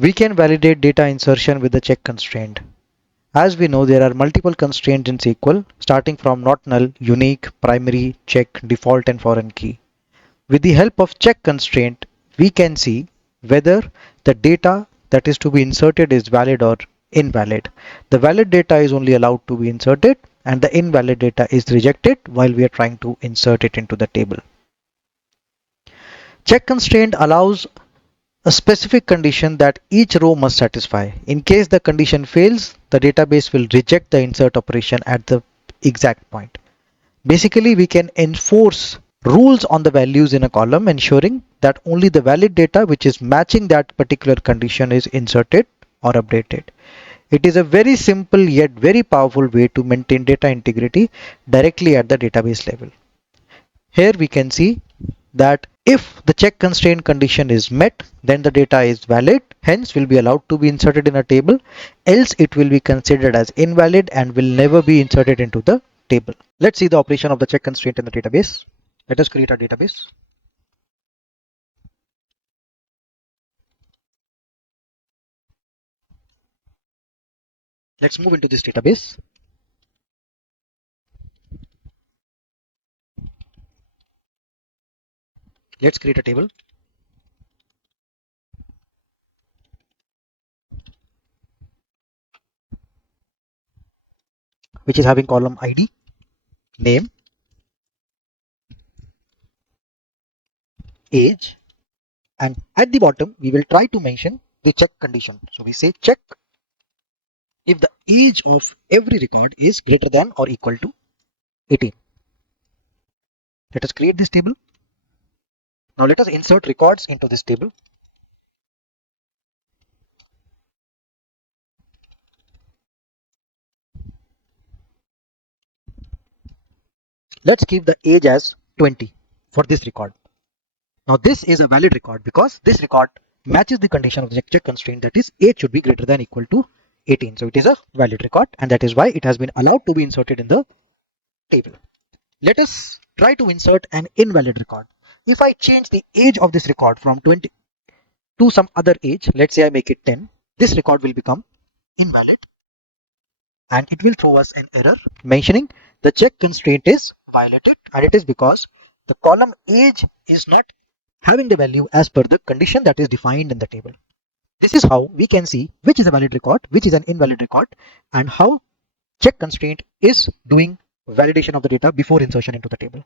We can validate data insertion with the check constraint. As we know, there are multiple constraints in SQL, starting from not null, unique, primary, check, default, and foreign key. With the help of check constraint, we can see whether the data that is to be inserted is valid or invalid. The valid data is only allowed to be inserted and the invalid data is rejected while we are trying to insert it into the table. Check constraint allows a specific condition that each row must satisfy. In case the condition fails, the database will reject the insert operation at the exact point. Basically, we can enforce rules on the values in a column, ensuring that only the valid data which is matching that particular condition is inserted or updated. It is a very simple yet very powerful way to maintain data integrity directly at the database level. Here we can see that if the check constraint condition is met, then the data is valid, hence will be allowed to be inserted in a table, else it will be considered as invalid and will never be inserted into the table. Let's see the operation of the check constraint in the database. Let us create a database. Let's move into this database. Let's create a table. Which is having column ID, name, age, and at the bottom we will try to mention the check condition. So we say check if the age of every record is greater than or equal to 18. Let us create this table. Now let us insert records into this table. Let's keep the age as 20 for this record. Now this is a valid record because this record matches the condition of the check constraint, that is age should be greater than or equal to 18. So it is a valid record and that is why it has been allowed to be inserted in the table. Let us try to insert an invalid record. If I change the age of this record from 20 to some other age, let's say I make it 10, this record will become invalid and it will throw us an error mentioning the check constraint is violated, and it is because the column age is not having the value as per the condition that is defined in the table. This is how we can see which is a valid record, which is an invalid record, and how check constraint is doing validation of the data before insertion into the table.